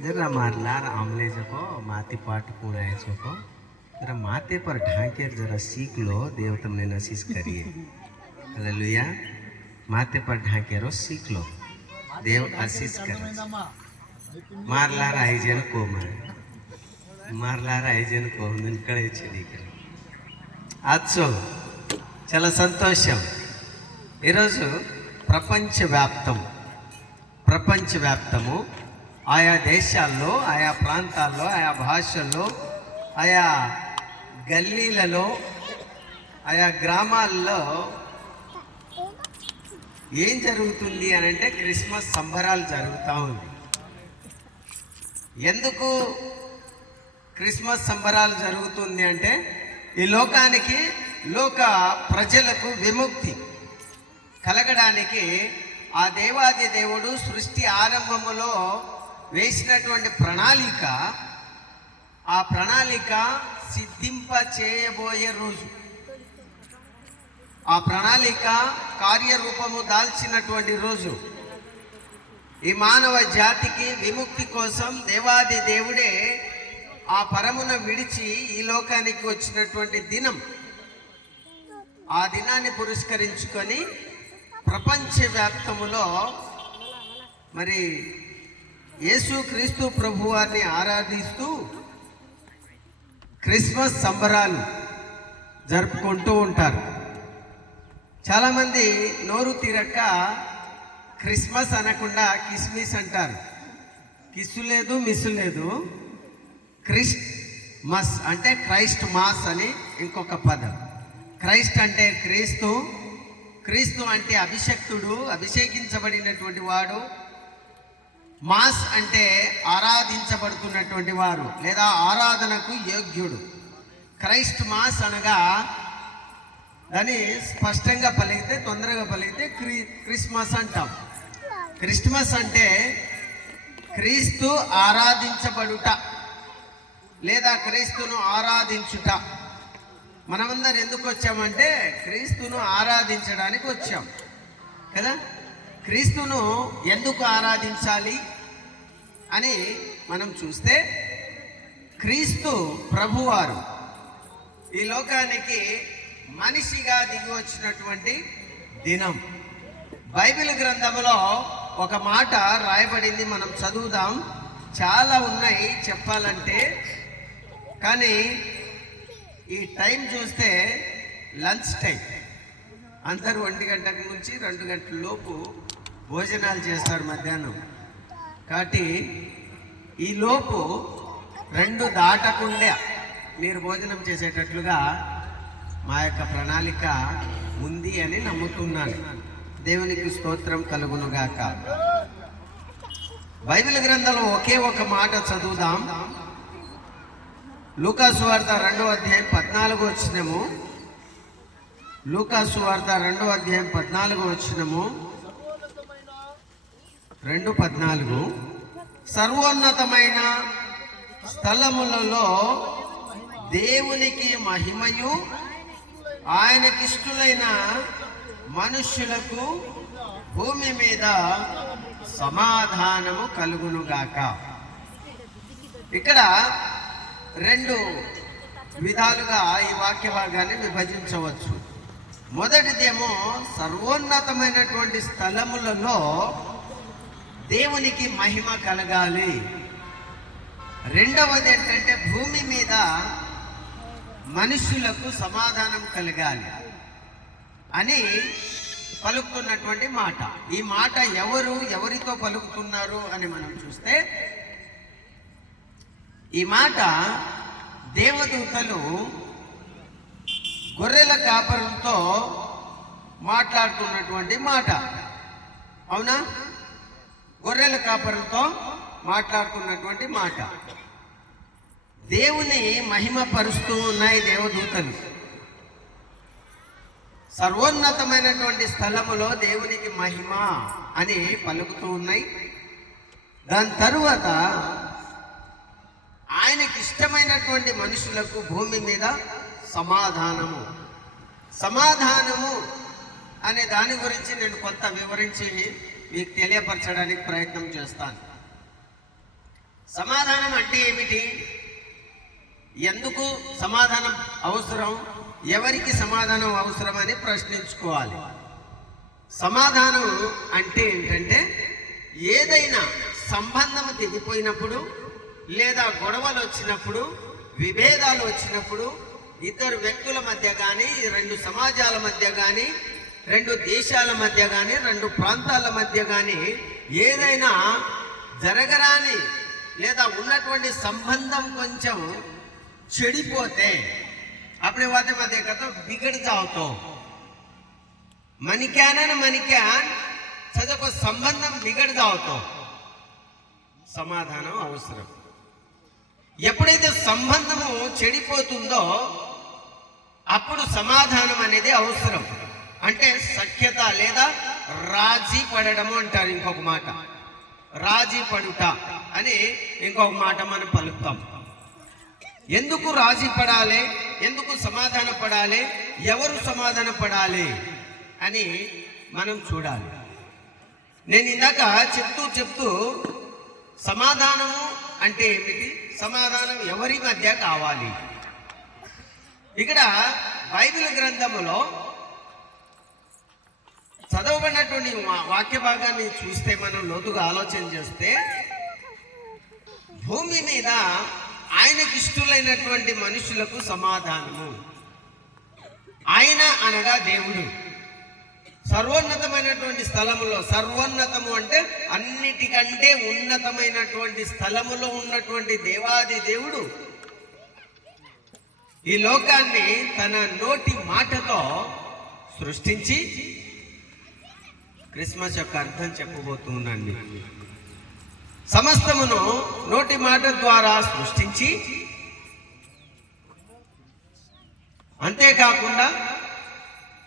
जरा मारलार आमले जको माते पाट कूड़ाए चको जरा माते पर ढांके जरा सीख लो, देव तुमने नसीस करिए। हालेलुया। माते पर ढांके रो सीख लो, देव आशीष करे। मारलार आइजन को मारलार आइजन को निकळे चली करे आजो చాలా సంతోషం। ఈరోజు ప్రపంచవ్యాప్తము ఆయా దేశాల్లో, ఆయా ప్రాంతాల్లో, ఆయా భాషల్లో, ఆయా గల్లీలలో, ఆయా గ్రామాల్లో ఏం జరుగుతుంది అని అంటే క్రిస్మస్ సంబరాలు జరుగుతూ ఉంది. ఎందుకు క్రిస్మస్ సంబరాలు జరుగుతుంది అంటే ఈ లోక ప్రజలకు విముక్తి కలగడానికి ఆ దేవాది దేవుడు సృష్టి ఆరంభములో వేసినటువంటి ప్రణాళిక, ఆ ప్రణాళిక సిద్ధింప చేయబోయే రోజు, ఆ ప్రణాళిక కార్యరూపము దాల్చినటువంటి రోజు, ఈ మానవ జాతికి విముక్తి కోసం దేవాది దేవుడే ఆ పరమున విడిచి ఈ లోకానికి వచ్చినటువంటి దినం. ఆ దినాన్ని పురస్కరించుకొని ప్రపంచవ్యాప్తములో మరి యేసుక్రీస్తు ప్రభువారిని ఆరాధిస్తూ క్రిస్మస్ సంబరాలు జరుపుకుంటూ ఉంటారు. చాలామంది నోరు తీరక క్రిస్మస్ అనకుండా కిస్మిస్ అంటారు. కిస్సు లేదు, మిస్సు లేదు. క్రిస్మస్ అంటే క్రైస్ట్ మాస్ అని ఇంకొక పదం. క్రైస్ట్ అంటే క్రీస్తు అంటే అభిషక్తుడు, అభిషేకించబడినటువంటి వాడు. మాస్ అంటే ఆరాధించబడుతున్నటువంటి వారు లేదా ఆరాధనకు యోగ్యుడు. క్రైస్ట్ మాస్ అనగా దాన్ని స్పష్టంగా పలికితే, తొందరగా పలికితే క్రిస్మస్ అంటాం. క్రిస్మస్ అంటే క్రీస్తు ఆరాధించబడుట లేదా క్రీస్తును ఆరాధించుట. మనమందరం ఎందుకు వచ్చామంటే క్రీస్తును ఆరాధించడానికి వచ్చాం కదా. క్రీస్తును ఎందుకు ఆరాధించాలి అని మనం చూస్తే, క్రీస్తు ప్రభువారు ఈ లోకానికి మనిషిగా దిగి వచ్చినటువంటి దినం. బైబిల్ గ్రంథంలో ఒక మాట రాయబడింది, మనం చదువుదాం. చాలా ఉన్నాయి చెప్పాలంటే, కానీ ఈ టైం చూస్తే లంచ్ టైం, అందరూ 1 గంటల నుంచి 2 గంటల లోపు భోజనాలు చేస్తారు మధ్యాహ్నం. కాబట్టి ఈ లోపు 2 దాటకుండా మీరు భోజనం చేసేటట్లుగా మా యొక్క ప్రణాళిక ఉంది అని నమ్ముతున్నాను. దేవునికి స్తోత్రం కలుగునుగాక. బైబిల్ గ్రంథంలో ఒకే ఒక మాట చదువుదాం. లూకాసు వార్త 2వ అధ్యాయం 14వ వచనము. లూకాసు వార్త 2వ అధ్యాయం 14వ వచనము. 2:14. సర్వోన్నతమైన స్థలములలో దేవునికి మహిమయు ఆయనకిష్టులైన మనుష్యులకు భూమి మీద సమాధానము కలుగునుగాక. ఇక్కడ 2 విధాలుగా ఈ వాక్య భాగాన్ని విభజించవచ్చు. మొదటిదేమో సర్వోన్నతమైనటువంటి స్థలములలో దేవునికి మహిమ కలగాలి. రెండవది ఏంటంటే భూమి మీద మనుషులకు సమాధానం కలగాలి అని పలుకుతున్నటువంటి మాట. ఈ మాట ఎవరితో పలుకుతున్నారు అని మనం చూస్తే, ఈ మాట దేవదూతలు గొర్రెల కాపరులతో మాట్లాడుతున్నటువంటి మాట. అవునా? గొర్రెల కాపరులతో మాట్లాడుతున్నటువంటి మాట. దేవుని మహిమపరుస్తూ ఉన్నాయి దేవదూతలు. సర్వోన్నతమైనటువంటి స్థలములో దేవునికి మహిమ అని పలుకుతూ ఉన్నాయి. దాని తరువాత ఆయనకి ఇష్టమైనటువంటి మనుషులకు భూమి మీద సమాధానము అనే దాని గురించి నేను కొంత వివరించి మీకు తెలియపరచడానికి ప్రయత్నం చేస్తాను. సమాధానం అంటే ఏమిటి? ఎందుకు సమాధానం అవసరం? ఎవరికి సమాధానం అవసరం అని ప్రశ్నించుకోవాలి. సమాధానం అంటే ఏంటంటే, ఏదైనా సంబంధం తెగిపోయినప్పుడు, లేదా గొడవలు వచ్చినప్పుడు, విభేదాలు వచ్చినప్పుడు, ఇద్దరు వ్యక్తుల మధ్య కానీ, రెండు సమాజాల మధ్య కానీ, రెండు దేశాల మధ్య కానీ, రెండు ప్రాంతాల మధ్య కానీ ఏదైనా జరగరాని లేదా ఉన్నటువంటి సంబంధం కొంచెం చెడిపోతే अपने वादे में देखा तो बिगड़ जाओ तो मनिक्यान सजा को संबंधम बिगड़ जाओ तो సమాధానం అవసరం. ఎప్పుడైతే సంబంధము చెడిపోతుందో అప్పుడు సమాధానం అనేది అవసరం. అంటే సఖ్యత లేదా రాజీ పడడము అంటారు. ఇంకొక మాట రాజీ పడుట అని ఇంకొక మాట మనం పలుకుతాం. ఎందుకు రాజీ పడాలి, ఎందుకు సమాధాన పడాలి, ఎవరు సమాధాన పడాలి అని మనం చూడాలి. నేను ఇందాక చెప్తూ సమాధానము అంటే ఏమిటి, సమాధానం ఎవరి మధ్య కావాలి. ఇక్కడ బైబిల్ గ్రంథములో చదవబడినటువంటి వాక్య భాగాన్ని చూస్తే, మనం లోతుగా ఆలోచన చేస్తే, భూమి మీద ఆయనకి ఇష్టలైనటువంటి మనుషులకు సమాధానము. ఆయన అనగా దేవుడు సర్వోన్నతమైనటువంటి స్థలములో, సర్వోన్నతము అంటే అన్నిటికంటే ఉన్నతమైనటువంటి స్థలములో ఉన్నటువంటి దేవాది దేవుడు ఈ లోకాన్ని తన నోటి మాటతో సృష్టించి, క్రిస్మస్ యొక్క అర్థం చెప్పబోతున్నాండి. సమస్తమును నోటి మాట ద్వారా సృష్టించి, అంతేకాకుండా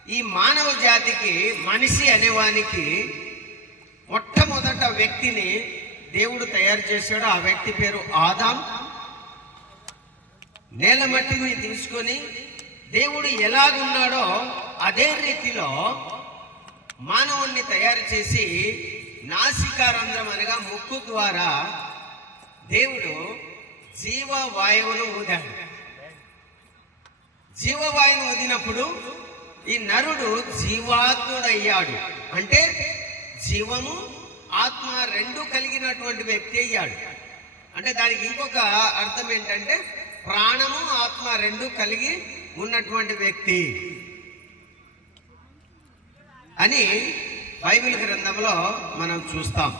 ఈ మానవ జాతికి, మనిషి అనేవానికి మొట్టమొదట వ్యక్తిని దేవుడు తయారు చేశాడు. ఆ వ్యక్తి పేరు ఆదాం. నేల మట్టిని తీసుకొని దేవుడు ఎలాగున్నాడో అదే రీతిలో మానవుణ్ణి తయారు చేసి, నాసికారంధ్రం అనగా ముక్కు ద్వారా దేవుడు జీవవాయువును ఊదాడు. జీవవాయువు వదినప్పుడు ఈ నరుడు జీవాత్ముడయ్యాడు. అంటే జీవము ఆత్మ రెండు కలిగినటువంటి వ్యక్తి అయ్యాడు. అంటే దానికి ఇంకొక అర్థం ఏంటంటే, ప్రాణము ఆత్మ రెండు కలిగి ఉన్నటువంటి వ్యక్తి అని బైబిల్ గ్రంథంలో మనం చూస్తాం.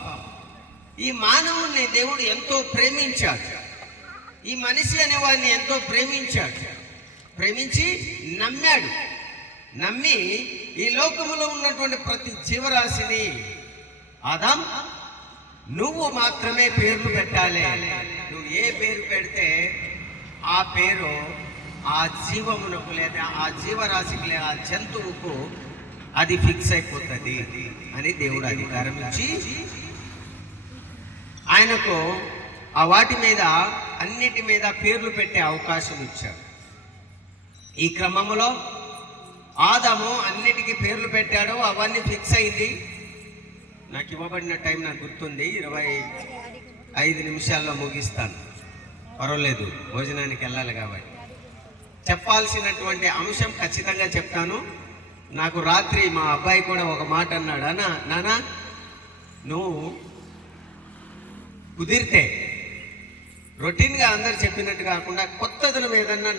ఈ మానవుణ్ణి దేవుడు ఎంతో ప్రేమించాడు. ఈ మనిషి అనేవాడిని ఎంతో ప్రేమించి నమ్మాడు. నమ్మి ఈ లోకములో ఉన్నటువంటి ప్రతి జీవరాశిని, ఆదాం నువ్వు మాత్రమే పేర్లు పెట్టాలి, నువ్వు ఏ పేరు పెడితే ఆ పేరు ఆ జీవమునకు లేదా ఆ జీవరాశికి లేదా ఆ జంతువుకు అది ఫిక్స్ అయిపోతుంది అని దేవుడు అధికారం ఇచ్చి ఆయనకు ఆ వాటి మీద అన్నిటి మీద పేర్లు పెట్టే అవకాశం ఇచ్చాడు. ఈ క్రమంలో ఆదాము అన్నిటికీ పేర్లు పెట్టాడు. అవన్నీ ఫిక్స్ అయింది. నాకు ఇవ్వబడిన టైం నాకు గుర్తుంది, 25 నిమిషాల్లో ముగిస్తాను. పర్వాలేదు, భోజనానికి వెళ్ళాలి కాబట్టి. చెప్పాల్సినటువంటి అంశం ఖచ్చితంగా చెప్తాను. నాకు రాత్రి మా అబ్బాయి కూడా ఒక మాట అన్నాడు, నానా నువ్వు కుదిరితే రొటీన్గా అందరు చెప్పినట్టు కాకుండా కొత్తదనం ఏదన్నా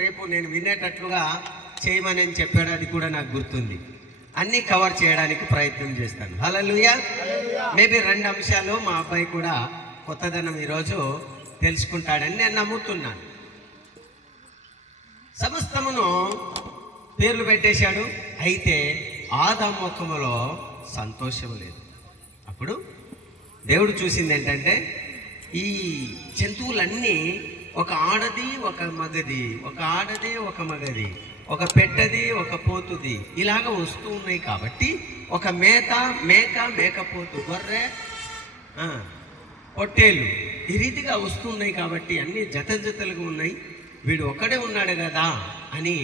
రేపు నేను వినేటట్లుగా చేయమని చెప్పాడు. అది కూడా నాకు గుర్తుంది. అన్నీ కవర్ చేయడానికి ప్రయత్నం చేస్తాను. హల్లెలూయా. మేబీ 2 అంశాలు మా అబ్బాయి కూడా కొత్తదనం ఈరోజు తెలుసుకుంటాడని నేను నమ్ముతున్నాను. సమస్తమును పేర్లు పెట్టేశాడు. అయితే ఆదాము ముఖములో సంతోషం లేదు. అప్పుడు దేవుడు చూసింది ఏంటంటే, ఈ జంతువులన్నీ ఒక ఆడది ఒక మగది, ఒక ఆడది ఒక మగది, ఒక పెట్టది ఒక పోతుది ఇలాగ వస్తూ ఉన్నాయి. కాబట్టి ఒక మేకపోతు, గొర్రె, పొట్టేలు ఈ రీతిగా వస్తున్నాయి. కాబట్టి అన్ని జతలుగా ఉన్నాయి. వీడు ఒక్కడే ఉన్నాడు కదా అని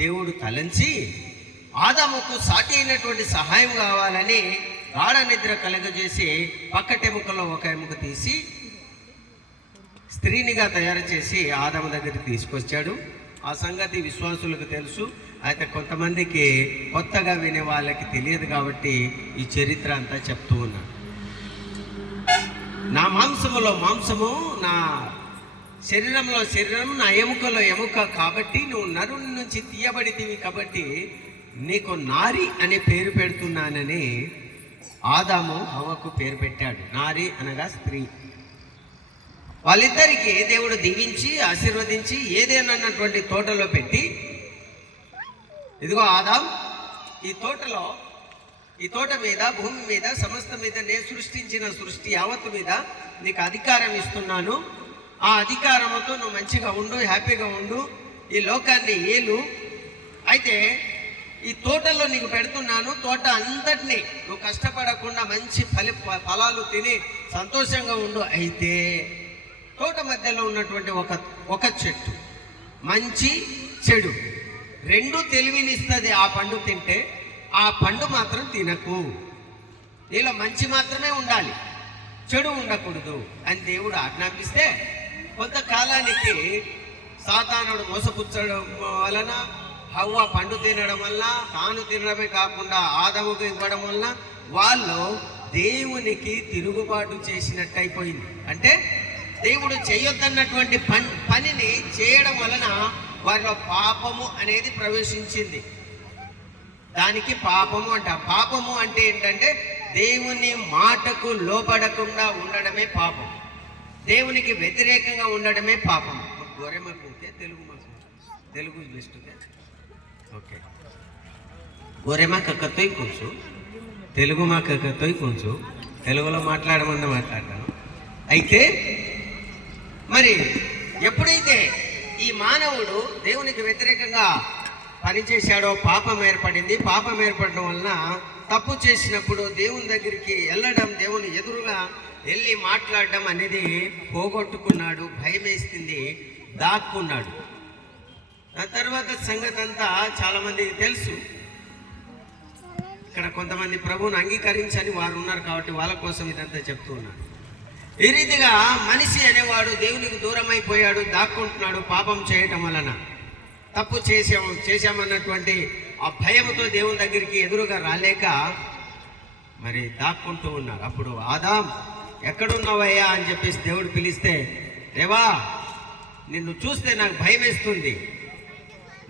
దేవుడు తలంచి, ఆదాముకు సాటి అయినటువంటి సహాయం కావాలని గాఢ నిద్ర కలుగజేసి పక్కటెముకలో ఒక ఎముక తీసి స్త్రీనిగా తయారు చేసి ఆదాము దగ్గరికి తీసుకొచ్చాడు. ఆ సంగతి విశ్వాసులకు తెలుసు. అయితే కొంతమందికి కొత్తగా వినే వాళ్ళకి తెలియదు కాబట్టి ఈ చరిత్ర అంతా చెప్తూ ఉన్నాడు. నా మాంసములో మాంసము, నా శరీరంలో శరీరం, నా ఎముకలో ఎముక కాబట్టి నువ్వు నరుని నుంచి తీయబడితివి కాబట్టి నీకు నారి అనే పేరు పెడుతున్నానని ఆదాము హవ్వకు పేరు పెట్టాడు. నారి అనగా స్త్రీ. వాళ్ళిద్దరికి దేవుడు దీవించి ఆశీర్వదించి ఏదేనన్నటువంటి తోటలో పెట్టి, ఇదిగో ఆదాం, ఈ తోట మీద, భూమి మీద, సమస్త మీద నేను సృష్టించిన సృష్టి యావత్తు మీద నీకు అధికారం ఇస్తున్నాను. ఆ అధికారంతో నువ్వు మంచిగా ఉండు, హ్యాపీగా ఉండు, ఈ లోకాన్ని ఏలు. అయితే ఈ తోటలో నీకు పెడుతున్నాను, తోట అంతటినీ నువ్వు కష్టపడకుండా మంచి ఫలాలు తిని సంతోషంగా ఉండు. అయితే తోట మధ్యలో ఉన్నటువంటి ఒక చెట్టు, మంచి చెడు రెండు తెలివినిస్తుంది. ఆ పండు తింటే ఆ పండు మాత్రం తినకు. నీలో మంచి మాత్రమే ఉండాలి, చెడు ఉండకూడదు అని దేవుడు ఆజ్ఞాపిస్తే, కొంతకాలానికి సాతానుడు మోసపుచ్చడం వలన, హవ్వ పండు తినడం వల్ల, తాను తినడమే కాకుండా ఆదాముకు ఇవ్వడం వలన వాళ్ళు దేవునికి తిరుగుబాటు చేసినట్టు అయిపోయింది. అంటే దేవుడు చేయొద్దన్నటువంటి పనిని చేయడం వలన వారిలో పాపము అనేది ప్రవేశించింది. దానికి పాపము అంట. పాపము అంటే ఏంటంటే దేవుని మాటకు లోబడకుండా ఉండడమే పాపం, దేవునికి వ్యతిరేకంగా ఉండడమే పాపం. గోరెమకుంటే తెలుగు బెస్ట్గా ఓకే. గోరెమా కక్కతోయ్ కొంచెం తెలుగు మా కక్కతోయ్ కొంచెం తెలుగులో మాట్లాడతాను. అయితే మరి ఎప్పుడైతే ఈ మానవుడు దేవునికి వ్యతిరేకంగా పనిచేశాడో పాపం ఏర్పడింది. పాపం ఏర్పడడం వలన తప్పు చేసినప్పుడు దేవుని దగ్గరికి వెళ్ళడం, దేవుని ఎదురుగా వెళ్ళి మాట్లాడడం అనేది పోగొట్టుకున్నాడు. భయం వేస్తుంది, దాక్కున్నాడు. ఆ తర్వాత సంగతి అంతా చాలా మందికి తెలుసు. ఇక్కడ కొంతమంది ప్రభువుని అంగీకరించని వారు ఉన్నారు కాబట్టి వాళ్ళ కోసం ఇదంతా చెప్తూ ఉన్నాడు. ఈ రీతిగా మనిషి అనేవాడు దేవునికి దూరం అయిపోయాడు, దాక్కుంటున్నాడు. పాపం చేయటం వలన తప్పు చేశామన్నటువంటి ఆ భయంతో దేవుని దగ్గరికి ఎదురుగా రాలేక మరి దాక్కుంటూ ఉన్నారు. అప్పుడు ఆదాం, ఎక్కడున్నావయ్యా అని చెప్పేసి దేవుడు పిలిస్తే, దేవా నిన్ను చూస్తే నాకు భయం వేస్తుంది,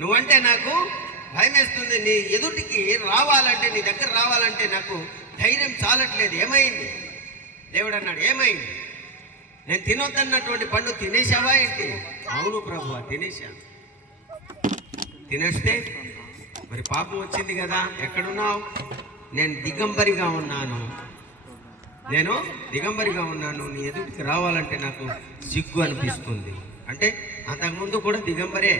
నువ్వంటే నాకు భయం వేస్తుంది, నీ ఎదుటికి రావాలంటే, నీ దగ్గర రావాలంటే నాకు ధైర్యం చాలట్లేదు, ఏమైంది? దేవుడు అన్నాడు, ఏమైంది? నేను తినొద్దన్నటువంటి పండు తినేశావా ఏంటి? అవును ప్రభువా, తినేశాను. తినేస్తే మరి పాపం వచ్చింది కదా. ఎక్కడున్నావు? నేను దిగంబరిగా ఉన్నాను, నీ ఎదుటికి రావాలంటే నాకు సిగ్గు అనిపిస్తుంది. అంటే అంతకుముందు కూడా దిగంబరే,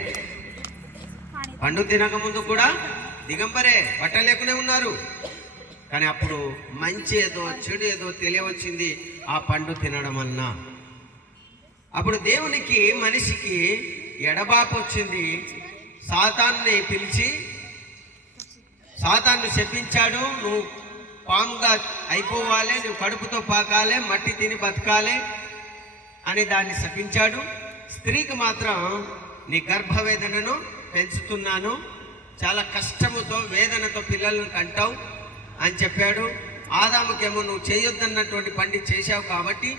పండు తినకముందు కూడా దిగంబరే, బట్టలేకునే ఉన్నారు. కానీ అప్పుడు మంచి ఏదో చెడు ఏదో తెలియవచ్చింది ఆ పండు తినడం వలన. అప్పుడు దేవునికి మనిషికి ఎడబాపు వచ్చింది. సాతాన్ని పిలిచి సాతాన్ని శపించాడు, నువ్వు పాముగా అయిపోవాలి, నువ్వు కడుపుతో పాకాలి, మట్టి తిని బతకాలి అని దాన్ని శపించాడు. స్త్రీకి మాత్రం నీ గర్భవేదనను పెంచుతున్నాను, చాలా కష్టముతో వేదనతో పిల్లలను కంటావు అని చెప్పాడు. ఆదాముకేమో నువ్వు చేయొద్దన్నటువంటి పని చేశావు కాబట్టి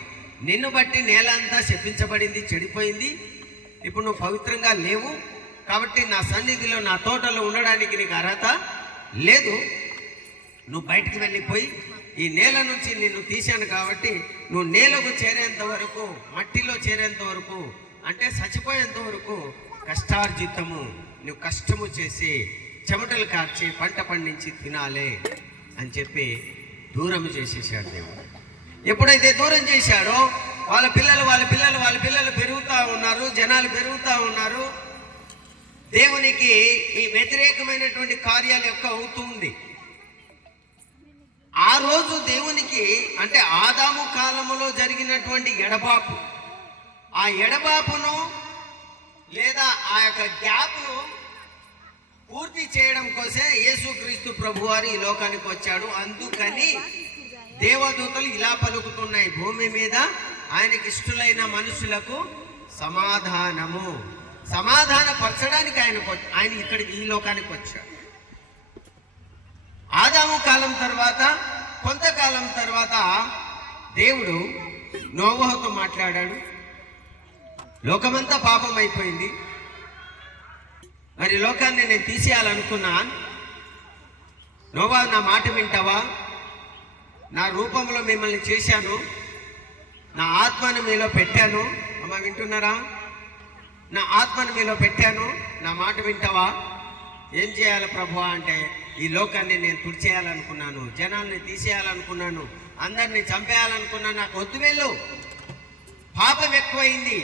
నిన్ను బట్టి నేల అంతా శపించబడింది, చెడిపోయింది. ఇప్పుడు నువ్వు పవిత్రంగా లేవు కాబట్టి నా సన్నిధిలో, నా తోటలో ఉండడానికి నీకు అర్హత లేదు. నువ్వు బయటికి వెళ్ళిపోయి ఈ నేల నుంచి నిన్ను తీశాను కాబట్టి నువ్వు నేలకు చేరేంత వరకు, మట్టిలో చేరేంత వరకు, అంటే చచ్చిపోయేంత వరకు కష్టార్జితము, నువ్వు కష్టము చేసి చెమటలు కార్చి పంట పండించి తినాలే అని చెప్పి దూరం చేసేసాడు దేవుడు. ఎప్పుడైతే దూరం చేశాడో వాళ్ళ పిల్లలు పెరుగుతూ ఉన్నారు, జనాలు పెరుగుతూ ఉన్నారు. దేవునికి ఈ వ్యతిరేకమైనటువంటి కార్యాలు అవుతూ ఉంది. ఆ రోజు దేవునికి, అంటే ఆదాము కాలములో జరిగినటువంటి ఎడబాపు, ఆ ఎడబాపును లేదా ఆ యొక్క గ్యాప్ను పూర్తి చేయడం కోసే యేసుక్రీస్తు ప్రభువారు ఈ లోకానికి వచ్చాడు. అందుకని దేవదూతలు ఇలా పలుకుతున్నాయి, భూమి మీద ఆయనకి ఇష్టలైన మనుషులకు సమాధానము, సమాధానపరచడానికి ఆయన ఇక్కడికి ఈ లోకానికి వచ్చాడు. ఆదాము కాలం తర్వాత కొంతకాలం తర్వాత దేవుడు నోవహుతో మాట్లాడాడు. లోకమంతా పాపం అయిపోయింది, మరి లోకాన్ని నేను తీసేయాలనుకున్నా, నోవహు నా మాట వింటావా? నా రూపంలో మిమ్మల్ని చేశాను, నా ఆత్మను మీలో పెట్టాను. అమ్మ వింటున్నారా? నా ఆత్మను మీలో పెట్టాను, నా మాట వింటావా? ఏం చేయాలి ప్రభువా అంటే, ఈ లోకాన్ని నేను తుడిచేయాలనుకున్నాను, జనాల్ని తీసేయాలనుకున్నాను, అందరినీ చంపేయాలనుకున్నాను, నాకు వద్దు, వీళ్ళు పాపం ఎక్కువైంది,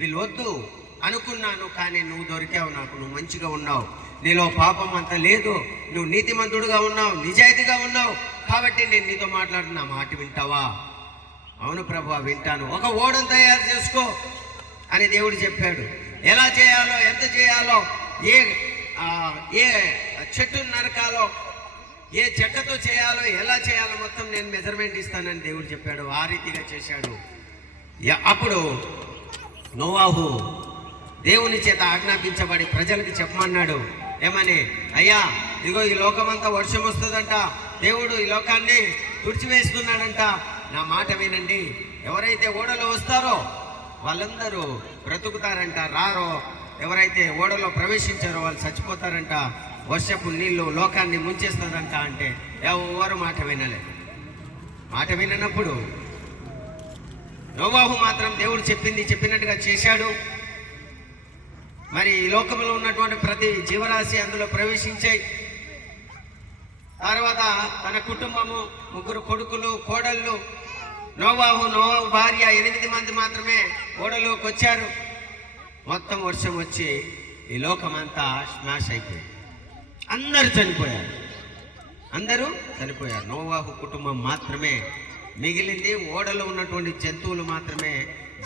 వీళ్ళు వద్దు అనుకున్నాను. కానీ నువ్వు దొరికావు నాకు, నువ్వు మంచిగా ఉన్నావు, నీలో పాపం అంత లేదు, నువ్వు నీతిమంతుడుగా ఉన్నావు, నిజాయితీగా ఉన్నావు, కాబట్టి నేను నీతో మాట్లాడుతున్నా, మాట వింటావా? అవును ప్రభువా వింటాను. ఒక ఓడను తయారు చేసుకో అని దేవుడు చెప్పాడు. ఎలా చేయాలో, ఎంత చేయాలో, ఏ చెట్టును నరకాలో, ఏ చెక్కతో చేయాలో, ఎలా చేయాలో మొత్తం నేను మెజర్మెంట్ ఇస్తానని దేవుడు చెప్పాడు. ఆ రీతిగా చేశాడు. అప్పుడు నోవాహు దేవుని చేత ఆజ్ఞాపించబడి ప్రజలకు చెప్పమన్నాడు. ఏమని? అయ్యా ఇదిగో ఈ లోకమంతా వర్షం వస్తుందంట, దేవుడు ఈ లోకాన్ని తుడిచివేస్తున్నాడంట, నా మాట వినండి. ఎవరైతే ఓడలో వస్తారో వాళ్ళందరూ బ్రతుకుతారంట, రారో ఎవరైతే ఓడలో ప్రవేశించారో వాళ్ళు చచ్చిపోతారంట, వర్షపు నీళ్లు లోకాన్ని ముంచేస్తుందంట. అంటే ఎవరు మాట వినలేదు. మాట విననప్పుడు నోవాహు మాత్రం దేవుడు చెప్పినట్టుగా చేశాడు. మరి ఈ లోకంలో ఉన్నటువంటి ప్రతి జీవరాశి అందులో ప్రవేశించాయి. తర్వాత తన కుటుంబము, 3 కొడుకులు, కోడళ్ళు, నోవాహు భార్య 8 మంది మాత్రమే ఓడలోకి వచ్చారు. మొత్తం వర్షం వచ్చి ఈ లోకమంతా స్మాష్ అయిపోయింది. అందరూ చనిపోయారు. నోవాహు కుటుంబం మాత్రమే మిగిలింది. ఓడలో ఉన్నటువంటి జంతువులు మాత్రమే,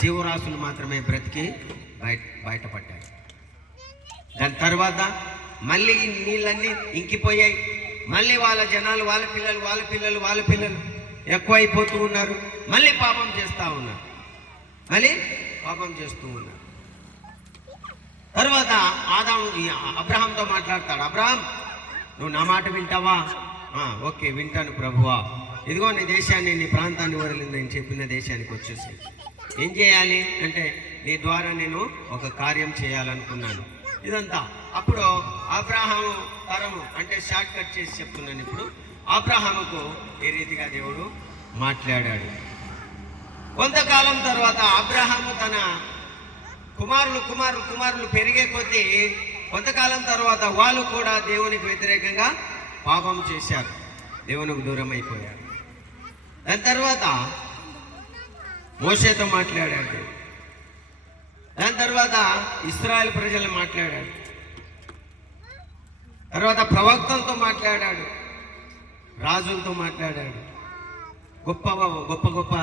జీవరాశులు మాత్రమే బ్రతికి బయటపడ్డాయి. దాని తర్వాత మళ్ళీ నీళ్ళన్నీ ఇంకిపోయాయి. మళ్ళీ వాళ్ళ జనాలు, వాళ్ళ పిల్లలు ఎక్కువైపోతూ ఉన్నారు. మళ్ళీ పాపం చేస్తూ ఉన్నారు. తర్వాత అబ్రహాంతో మాట్లాడతాడు. అబ్రహాం, నువ్వు నా మాట వింటావా? ఓకే వింటాను ప్రభువా. ఇదిగో నీ దేశాన్ని, నీ ప్రాంతాన్ని వదిలి నేను చెప్పిన దేశానికి వచ్చేసి ఏం చేయాలి అంటే, నీ ద్వారా నేను ఒక కార్యం చేయాలనుకున్నాను. ఇదంతా అప్పుడు అబ్రహాము తరము, అంటే షార్ట్ కట్ చేసి చెప్తున్నాను. ఇప్పుడు అబ్రహాముకు ఈ రీతిగా దేవుడు మాట్లాడాడు. కొంతకాలం తర్వాత అబ్రహాము తన కుమారులు పెరిగే కొద్దీ కొంతకాలం తర్వాత వాళ్ళు కూడా దేవునికి వ్యతిరేకంగా పాపం చేశారు, దేవునికి దూరం అయిపోయారు. దాని తర్వాత మోషేతో మాట్లాడాడు. దాని తర్వాత ఇశ్రాయేల్ ప్రజలు మాట్లాడాడు. తర్వాత ప్రవక్తలతో మాట్లాడాడు, రాజులతో మాట్లాడాడు, గొప్ప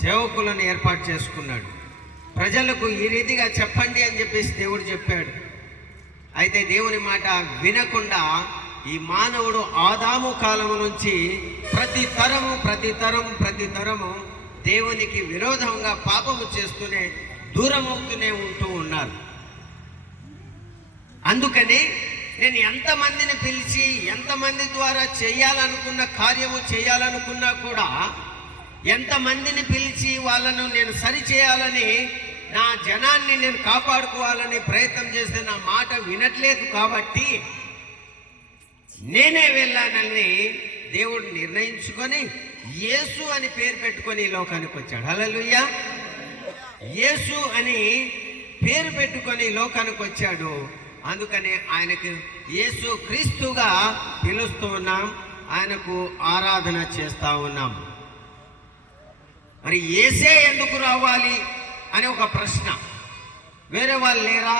సేవకులను ఏర్పాటు చేసుకున్నాడు. ప్రజలకు ఈ రీతిగా చెప్పండి అని చెప్పేసి దేవుడు చెప్పాడు. అయితే దేవుని మాట వినకుండా ఈ మానవుడు ఆదాము కాలము నుంచి ప్రతి తరము దేవునికి విరోధంగా పాపము చేస్తూనే దూరమవుతూనే ఉంటూ ఉన్నారు. అందుకని నేను ఎంతమందిని పిలిచి ఎంతమంది ద్వారా చేయాలనుకున్న కార్యము చేయాలనుకున్నా కూడా, ఎంతమందిని పిలిచి వాళ్ళను నేను సరిచేయాలని, నా జనాన్ని నేను కాపాడుకోవాలని ప్రయత్నం చేస్తే నా మాట వినట్లేదు. కాబట్టి నేనే వెళ్ళానని దేవుడు నిర్ణయించుకొని యేసు అని పేరు పెట్టుకొని ఈ లోకానికి వచ్చాడు. హల్లెలూయా. యేసు అని పేరు పెట్టుకొని లోకానికి వచ్చాడు. అందుకని ఆయనకు యేసు క్రీస్తుగా పిలుస్తూ ఉన్నాం, ఆయనకు ఆరాధన చేస్తూ ఉన్నాం. మరి యేసే ఎందుకు రావాలి అని ఒక ప్రశ్న. వేరే వాళ్ళు లేరా?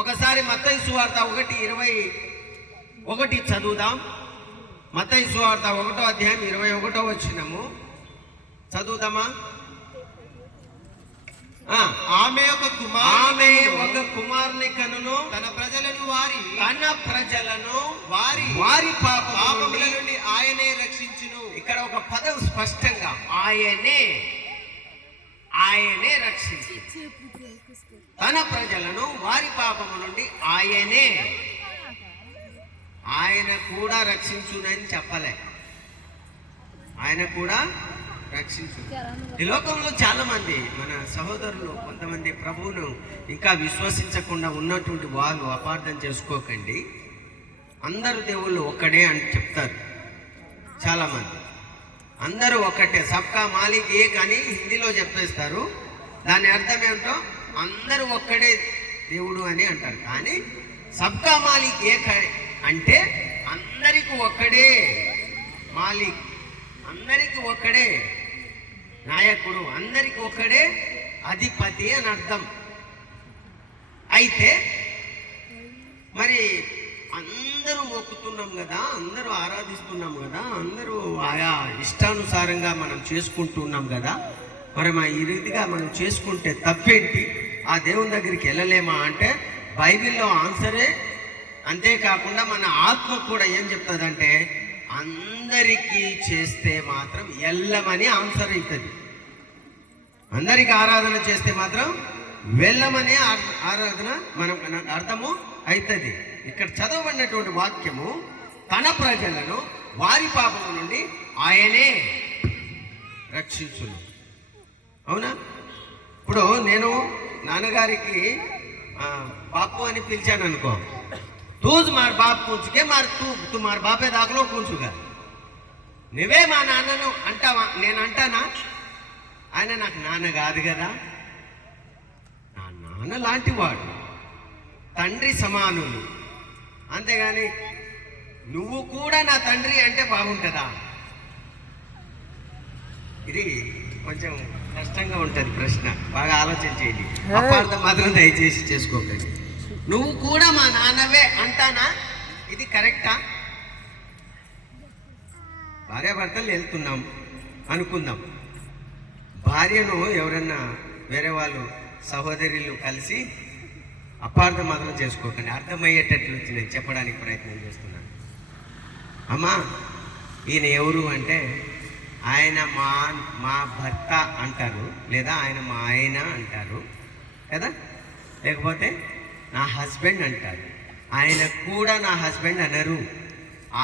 ఒకసారి మత్తయి సువార్త 1:21 చదువుదాం. మత్తయి సువార్త 1వ అధ్యాయం 21వ వచనము చదువుదామా? ఆమె ఒక కుమారుని కనును, తన ప్రజలను వారి పాపముల నుండి ఆయనే రక్షించును. ఇక్కడ ఒక పదం స్పష్టంగా ఆయనే రక్షించు, తన ప్రజలను వారి పాపము నుండి ఆయన కూడా రక్షించునని చెప్పలే, ఆయన కూడా రక్షించు. ఈ లోకంలో చాలా మంది మన సహోదరులు కొంతమంది ప్రభువును ఇంకా విశ్వసించకుండా ఉన్నటువంటి వాళ్ళు అపార్థం చేసుకోకండి. అందరు దేవుళ్ళు ఒక్కడే అని చెప్తారు చాలా మంది. అందరూ ఒక్కటే, సబ్కా మాలిక్ ఏక్ అని హిందీలో చెప్పేస్తారు. దాని అర్థం ఏమిటో అందరూ ఒక్కడే దేవుడు అని అంటారు. కానీ సబ్కా మాలిక్ ఏక్ అంటే అందరికి ఒక్కడే మాలిక్, అందరికి ఒక్కడే నాయకుడు, అందరికి ఒక్కడే అధిపతి అని అర్థం. అయితే మరి అందరూ మొక్కుతున్నాం కదా, అందరూ ఆరాధిస్తున్నాం కదా, అందరూ ఆయా ఇష్టానుసారంగా మనం చేసుకుంటున్నాం కదా, మరి ఈ రీతిగా మనం చేసుకుంటే తప్పేంటి, ఆ దేవుని దగ్గరికి వెళ్ళలేమా అంటే బైబిల్లో ఆన్సరే. అంతేకాకుండా మన ఆత్మ కూడా ఏం చెప్తుందంటే అందరికీ చేస్తే మాత్రం వెళ్ళమని ఆన్సర్ అవుతుంది. అందరికి ఆరాధన చేస్తే మాత్రం వెళ్ళమని ఆరాధన మనం అర్థము అవుతుంది. ఇక్కడ చదవబడినటువంటి వాక్యము తన ప్రజలను వారి పాపము నుండి ఆయనే రక్షించును. అవునా? ఇప్పుడు నేను నాన్నగారికి బాపు అని పిలిచాను అనుకో, తూజ్ మార్ బాప్ పూంచుకే మార్ తూ మార్ బాపే దాకలో పూంచుగా, నువ్వే మా నాన్నను అంటావా? నేను అంటానా? ఆయన నాకు నాన్న కాదు కదా, నా నాన్న లాంటి వాడు, తండ్రి సమానులు. అంతేగాని నువ్వు కూడా నా తండ్రి అంటే బాగుంటుందా? ఇది కొంచెం కష్టంగా ఉంటుంది ప్రశ్న, బాగా ఆలోచన చేయండి. అపార్థం మాత్రం దయచేసి చేసుకోకండి. నువ్వు కూడా మా నాన్నవే అంటానా? ఇది కరెక్టా? భార్యాభర్తలు వెళ్తున్నాం అనుకుందాం, భార్యను ఎవరన్నా వేరే వాళ్ళు సహోదరులు కలిసి అపార్థం మాత్రం చేసుకోకండి, అర్థమయ్యేటట్లు నేను చెప్పడానికి ప్రయత్నం చేస్తున్నాను. అమ్మా ఈయన ఎవరు అంటే ఆయన మా భర్త అంటారు, లేదా ఆయన మా ఆయన అంటారు కదా, లేకపోతే నా హస్బెండ్ అంటారు. ఆయన కూడా నా హస్బెండ్ అనరు,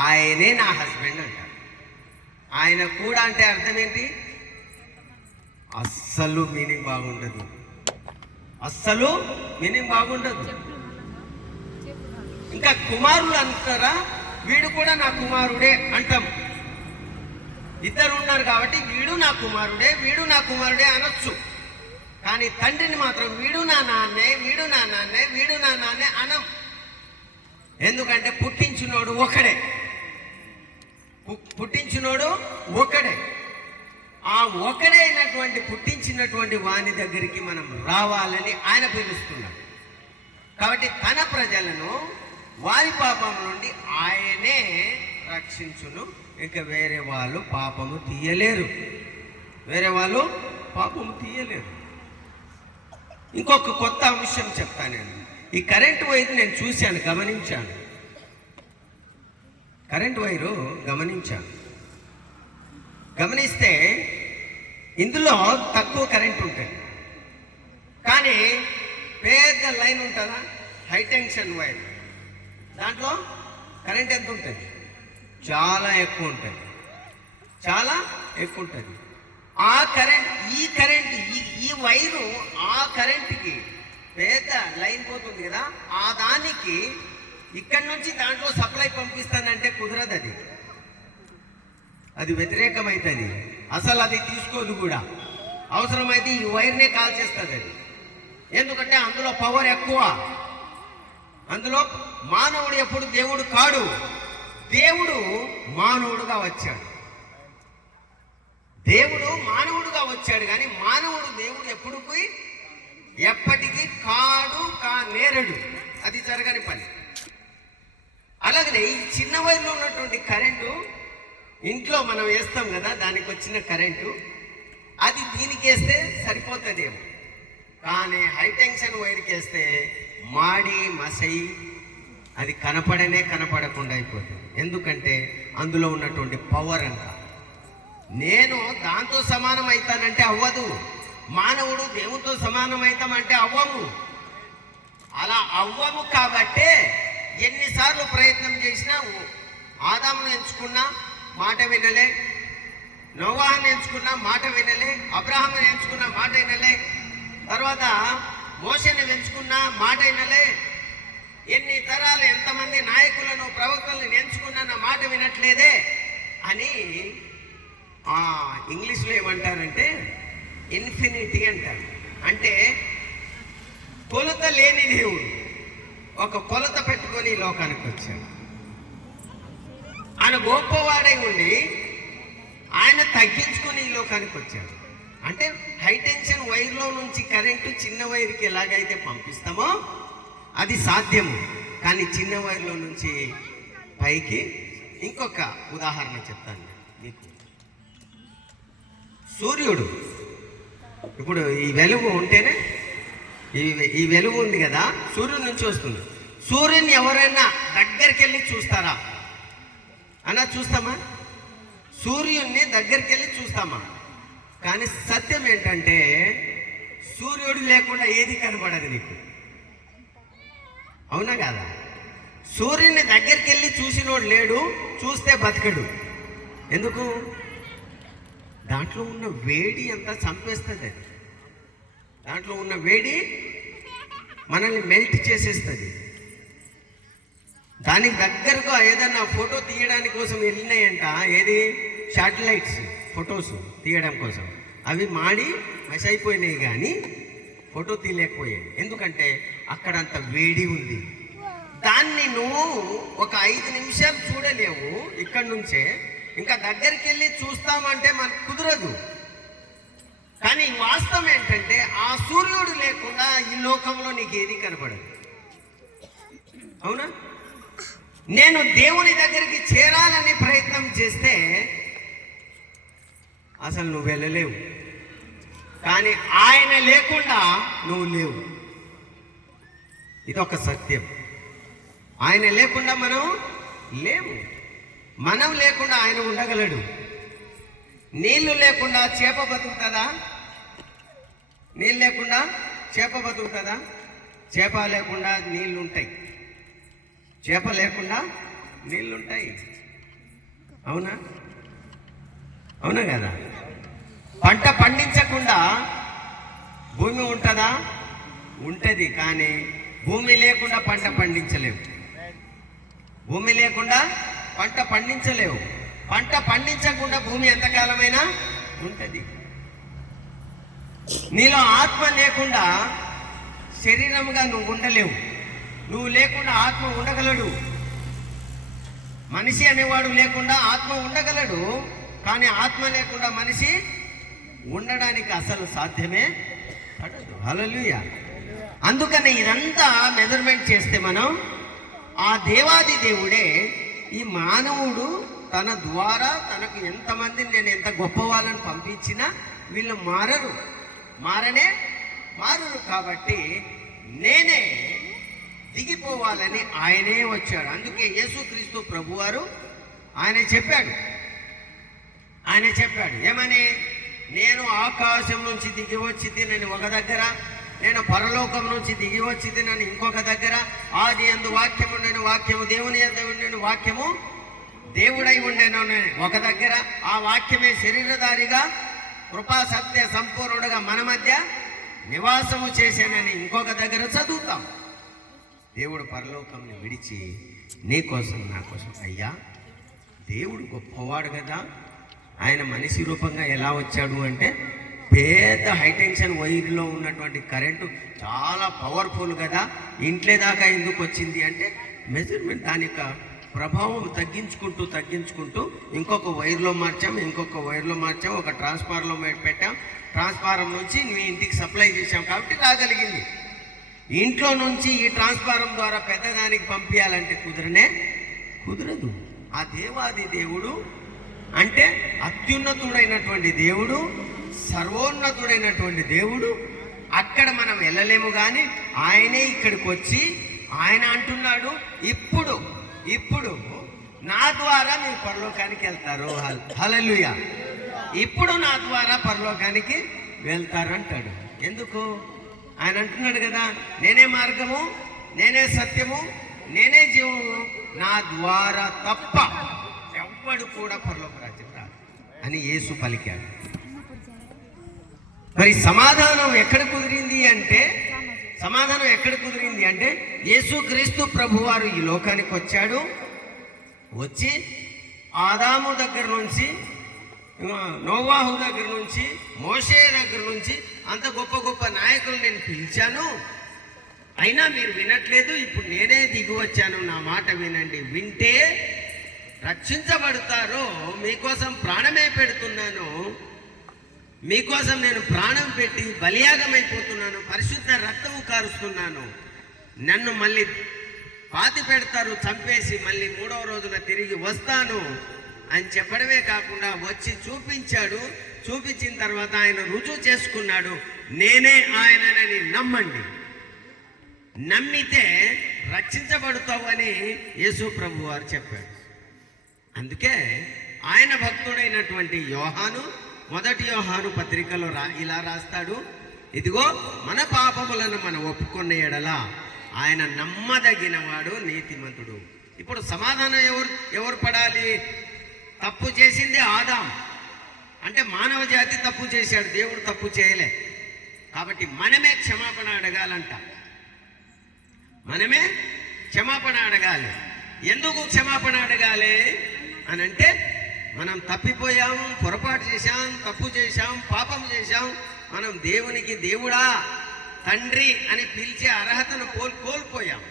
ఆయనే నా హస్బెండ్ అంటారు. ఆయన కూడా అంటే అర్థం ఏంటి? అస్సలు మీనింగ్ బాగుండదు, అస్సలు మీనింగ్ బాగుండదు. ఇంకా కుమారులు అంటారా, వీడు కూడా నా కుమారుడే అంటాం. ఇద్దరు ఉన్నారు కాబట్టి వీడు నా కుమారుడే, వీడు నా కుమారుడే అనొచ్చు. కానీ తండ్రిని మాత్రం వీడు నా నాన్నే, వీడు నా నాన్నే, వీడు నా నాన్నే అనం. ఎందుకంటే పుట్టించినోడు ఒకడే, పుట్టించినోడు ఒకడే. ఆ ఒకడే అయినటువంటి పుట్టించినటువంటి వాని దగ్గరికి మనం రావాలని ఆయన పిలుస్తున్నాడు. కాబట్టి తన ప్రజలను వారి పాపం నుండి ఆయనే రక్షించును. ఇక వేరే వాళ్ళు పాపము తీయలేరు, వేరే వాళ్ళు పాపము తీయలేరు. ఇంకొక కొత్త అంశం చెప్తాను నేను. ఈ కరెంటు వైరు నేను చూశాను, గమనించాను. కరెంటు వైరు గమనిస్తే ఇందులో తక్కువ కరెంట్ ఉంటుంది, కానీ పెద్ద లైన్ ఉంటుందా, హై టెన్షన్ వైర్, దాంట్లో కరెంట్ ఎంత ఉంటుంది? చాలా ఎక్కువ ఉంటుంది, చాలా ఎక్కువ ఉంటుంది. ఆ కరెంట్ ఈ వైరు ఆ కరెంట్కి పెద్ద లైన్ పోతుంది కదా, ఆ దానికి ఇక్కడి నుంచి దాంట్లో సప్లై పంపిస్తానంటే కుదరదు. అది వ్యతిరేకమవుతుంది, అసలు అది తీసుకోదు కూడా. అవసరమైతే ఈ వైర్నే కాల్ చేస్తుంది అది. ఎందుకంటే అందులో పవర్ ఎక్కువ. అందులో మానవుడు ఎప్పుడు దేవుడు కాడు, దేవుడు మానవుడుగా వచ్చాడు. దేవుడు మానవుడుగా వచ్చాడు, కానీ మానవుడు దేవుడు ఎప్పటికీ కాడు, నేరడు. అది జరగని పని. అలాగనే ఈ చిన్న వైర్లో ఉన్నటువంటి కరెంటు ఇంట్లో మనం వేస్తాం కదా, దానికి వచ్చిన కరెంటు అది దీనికి వేస్తే సరిపోతుందేమో, కానీ హై టెన్షన్ వైర్కి వేస్తే మాడి మసై అది కనపడకుండా అయిపోతుంది. ఎందుకంటే అందులో ఉన్నటువంటి పవర్ అంట. నేను దాంతో సమానం అవుతానంటే అవ్వదు. మానవుడు దేవునితో సమానం అవుతామంటే అవ్వము. అలా అవ్వము కాబట్టే ఎన్నిసార్లు ప్రయత్నం చేసినా ఆదామును ఎంచుకున్నా మాట వినలే, నోవాహును ఎంచుకున్నా మాట వినలే, అబ్రహామును ఎంచుకున్నా మాట వినలే, తర్వాత మోషేని ఎంచుకున్నా మాట వినలే. ఎన్ని తరాలు ఎంతమంది నాయకులను ప్రవక్తలను ఎంచుకున్నా నా మాట వినట్లేదే అని ఇంగ్లీష్లో ఏమంటారంటే ఇన్ఫినిటీ అంటారు. అంటే కొలత లేని దేవుడు ఒక కొలత పెట్టుకొని ఈ లోకానికి వచ్చాడు. ఆయన గొప్పవాడై ఉండి ఆయన తగ్గించుకొని ఈ లోకానికి వచ్చాడు. అంటే హై టెన్షన్ వైర్లో నుంచి కరెంటు చిన్న వైర్కి ఎలాగైతే పంపిస్తామో అది సాధ్యము. కానీ చిన్న వైర్లో నుంచి పైకి ఇంకొక ఉదాహరణ చెప్తాను మీకు. సూర్యుడు ఇప్పుడు ఈ వెలుగు ఉంటేనే ఈ వెలుగు ఉంది కదా, సూర్యుడి నుంచి వస్తుంది. సూర్యుని ఎవరైనా దగ్గరికి వెళ్ళి చూస్తారా అన్నా? చూస్తామా? సూర్యుడిని దగ్గరికి వెళ్ళి చూస్తామా? కానీ సత్యం ఏంటంటే సూర్యుడు లేకుండా ఏది కనపడదు నీకు. అవునా కాదా? సూర్యుని దగ్గరికి వెళ్ళి చూసినోడు లేడు, చూస్తే బతకడు. ఎందుకు? దాంట్లో ఉన్న వేడి అంతా చంపేస్తుంది. అది దాంట్లో ఉన్న వేడి మనల్ని మెల్ట్ చేసేస్తుంది. దానికి దగ్గరగా ఏదన్నా ఫోటో తీయడానికి కోసం వెళ్ళినాయంట, ఏది శాటిలైట్స్ ఫొటోస్ తీయడం కోసం, అవి మాడి మెస్ అయిపోయినాయి కానీ ఫోటో తీయలేకపోయాయి. ఎందుకంటే అక్కడంత వేడి ఉంది. దాన్ని నువ్వు ఒక 5 నిమిషాలు చూడలేవు ఇక్కడి నుంచే. ఇంకా దగ్గరికి వెళ్ళి చూస్తామంటే మనకు కుదరదు. కానీ వాస్తవం ఏంటంటే ఆ సూర్యుడు లేకుండా ఈ లోకంలో నీకు ఏది కనపడదు. అవునా? నేను దేవుని దగ్గరికి చేరాలని ప్రయత్నం చేస్తే అసలు నువ్వు వెళ్ళలేవు. కానీ ఆయన లేకుండా నువ్వు లేవు. ఇదొక సత్యం. ఆయన లేకుండా మనం లేవు. మనం లేకుండా ఆయన ఉండగలడు. నీళ్లు లేకుండా చేప బతుకుతుందా? నీళ్ళు లేకుండా చేప బతుకుతుందా? చేప లేకుండా నీళ్ళు ఉంటాయి, చేప లేకుండా నీళ్ళు ఉంటాయి. అవునా? అవునా కదా? పంట పండించకుండా భూమి ఉంటుందా? ఉంటుంది. కానీ భూమి లేకుండా పంట పండించలేవు. భూమి లేకుండా పంట పండించలేవు. పంట పండించకుండా భూమి ఎంతకాలమైనా ఉంటుంది. నీలో ఆత్మ లేకుండా శరీరముగా నువ్వు ఉండలేవు. నువ్వు లేకుండా ఆత్మ ఉండగలడు. మనిషి అనేవాడు లేకుండా ఆత్మ ఉండగలడు. కానీ ఆత్మ లేకుండా మనిషి ఉండడానికి అసలు సాధ్యమే పడదు. హల్లెలూయా. అందుకని ఇదంతా మెజర్మెంట్ చేస్తే మనం ఆ దేవాది దేవుడే ఈ మానవుడు తన ద్వారా తనకు ఎంతమందిని నేను ఎంత గొప్ప వాళ్ళని పంపించినా వీళ్ళు మారరు. కాబట్టి నేనే దిగిపోవాలని ఆయనే వచ్చాడు. అందుకే యేసుక్రీస్తు ప్రభువారు ఆయన చెప్పాడు ఏమని? నేను ఆకాశం నుంచి దిగి వచ్చింది నేను ఒక దగ్గర, నేను పరలోకం నుంచి దిగి వచ్చింది నేను ఇంకొక దగ్గర. ఆది యందు వాక్యము ఉండెను, వాక్యము దేవుని యొద్ద ఉండెను, వాక్యము దేవుడై ఉండెను ఒక దగ్గర. ఆ వాక్యమే శరీరధారిగా కృపా సత్య సంపూర్ణుడుగా మన మధ్య నివాసము చేశానని ఇంకొక దగ్గర చదువుతాం. దేవుడు పరలోకంని విడిచి నీ కోసం నా కోసం, అయ్యా దేవుడు గొప్పవాడు కదా. ఆయన మనిషి రూపంగా ఎలా వచ్చాడు అంటే పెద్ద హైటెన్షన్ వైర్లో ఉన్నటువంటి కరెంటు చాలా పవర్ఫుల్ కదా. ఇంట్లో దాకా ఎందుకు వచ్చింది అంటే మెజర్మెంట్ దాని యొక్క ప్రభావం తగ్గించుకుంటూ ఇంకొక వైర్లో మార్చాం, ఒక ట్రాన్స్ఫార్మర్లో పెట్టాం. ట్రాన్స్ఫార్మర్ నుంచి మీ ఇంటికి సప్లై చేసాం కాబట్టి రాగలిగింది. ఇంట్లో నుంచి ఈ ట్రాన్స్ఫార్మర్ ద్వారా పెద్దదానికి పంపించాలంటే కుదరదు. ఆ దేవాది దేవుడు అంటే అత్యున్నతుడైనటువంటి దేవుడు, సర్వోన్నతుడైనటువంటి దేవుడు అక్కడ మనం వెళ్ళలేము, కానీ ఆయనే ఇక్కడికి వచ్చి ఆయన అంటున్నాడు, ఇప్పుడు నా ద్వారా మీరు పరలోకానికి వెళ్తారు. హల్లెలూయా. ఇప్పుడు నా ద్వారా పరలోకానికి వెళ్తారు అంటాడు. ఎందుకు? ఆయన అంటున్నాడు కదా, నేనే మార్గము, నేనే సత్యము, నేనే జీవము, నా ద్వారా తప్ప ఎవ్వడు కూడా పరలోక రాజ్యం రాదు అని యేసు పలికాడు. మరి సమాధానం ఎక్కడ కుదిరింది అంటే యేసుక్రీస్తు ప్రభువారు ఈ లోకానికి వచ్చి ఆదాము దగ్గర నుంచి, నోవాహు దగ్గర నుంచి, మోషే దగ్గర నుంచి అంత గొప్ప గొప్ప నాయకులు నేను పిలిచాను, అయినా మీరు వినట్లేదు. ఇప్పుడు నేనే దిగి వచ్చాను, నా మాట వినండి. వింటే రక్షించబడతారో, మీకోసం ప్రాణమే పెడుతున్నాను, మీకోసం నేను ప్రాణం పెట్టి బలియాగమైపోతున్నాను, పరిశుద్ధ రక్తము కారుస్తున్నాను, నన్ను మళ్ళీ పాతి పెడతారు, చంపేసి మళ్ళీ 3వ రోజున తిరిగి వస్తాను అని చెప్పడమే కాకుండా వచ్చి చూపించాడు. చూపించిన తర్వాత ఆయన రుజువు చేసుకున్నాడు, నేనే ఆయనని నమ్మండి, నమ్మితే రక్షించబడతావు అని యేసు ప్రభు వారు చెప్పాడు. అందుకే ఆయన భక్తుడైనటువంటి యోహాను 1 యోహాను పత్రికలో ఇలా రాస్తాడు, ఇదిగో మన పాపములను మనం ఒప్పుకున్న ఎడల ఆయన నమ్మదగినవాడు, నీతిమంతుడు. ఇప్పుడు సమాధానం ఎవరు పడాలి? తప్పు చేసింది ఆదాం, అంటే మానవ జాతి తప్పు చేశాడు, దేవుడు తప్పు చేయలే. కాబట్టి మనమే క్షమాపణ అడగాలంట, మనమే క్షమాపణ అడగాలి. ఎందుకు క్షమాపణ అడగాలి అని అంటే, మనం తప్పిపోయాం, పొరపాటు చేశాం, తప్పు చేశాం, పాపం చేశాం, మనం దేవునికి దేవుడా, తండ్రి అని పిలిచే అర్హతను కోల్పోయాం.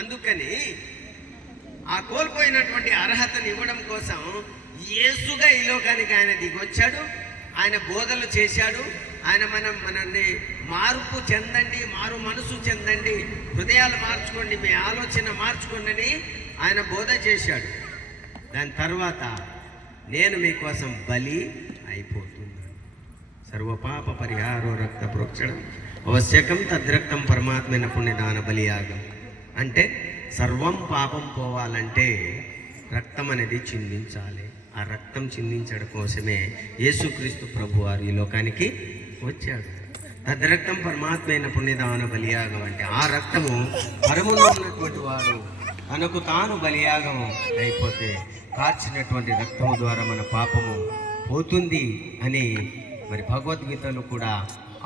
అందుకని ఆ కోల్పోయినటువంటి అర్హతను ఇవ్వడం కోసం యేసుగా ఈ లోకానికి ఆయన దిగొచ్చాడు, ఆయన బోధలు చేశాడు. ఆయన మనల్ని మార్పు చెందండి, మారు మనసు చెందండి, హృదయాలు మార్చుకోండి, మీ ఆలోచన మార్చుకోండి అని ఆయన బోధ చేశాడు. దాని తర్వాత నేను మీకోసం బలి అయిపోతున్నాను, సర్వపాప పరిహారో రక్త ప్రోక్షణం అవశ్యకం తద్రక్తం పరమాత్మైన పుణ్యదాన బలియాగం. అంటే సర్వం పాపం పోవాలంటే రక్తం అనేది చిందించాలి. ఆ రక్తం చిందించడం కోసమే యేసుక్రీస్తు ప్రభు వారు ఈ లోకానికి వచ్చాడు. తద్రక్తం పరమాత్మైన పుణ్యదాన బలియాగం అంటే ఆ రక్తము పరములో ఉన్నటువంటి వారు తనకు తాను బలియాగం అయిపోతే కార్చినటువంటి రక్తము ద్వారా మన పాపము పోతుంది అని మరి భగవద్గీతలో కూడా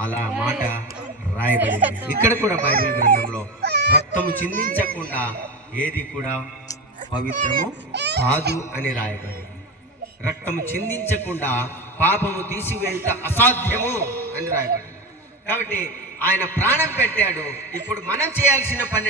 అలా మాట రాయబడింది. ఇక్కడ కూడా బైబిల్ గ్రంథంలో రక్తము చిందించకుండా ఏది కూడా పవిత్రము కాదు అని రాయబడింది. రక్తము చిందించకుండా పాపము తీసివేయుట అసాధ్యము అని రాయబడింది. కాబట్టి ఆయన ప్రాణం పెట్టాడు. ఇప్పుడు మనం చేయాల్సిన పని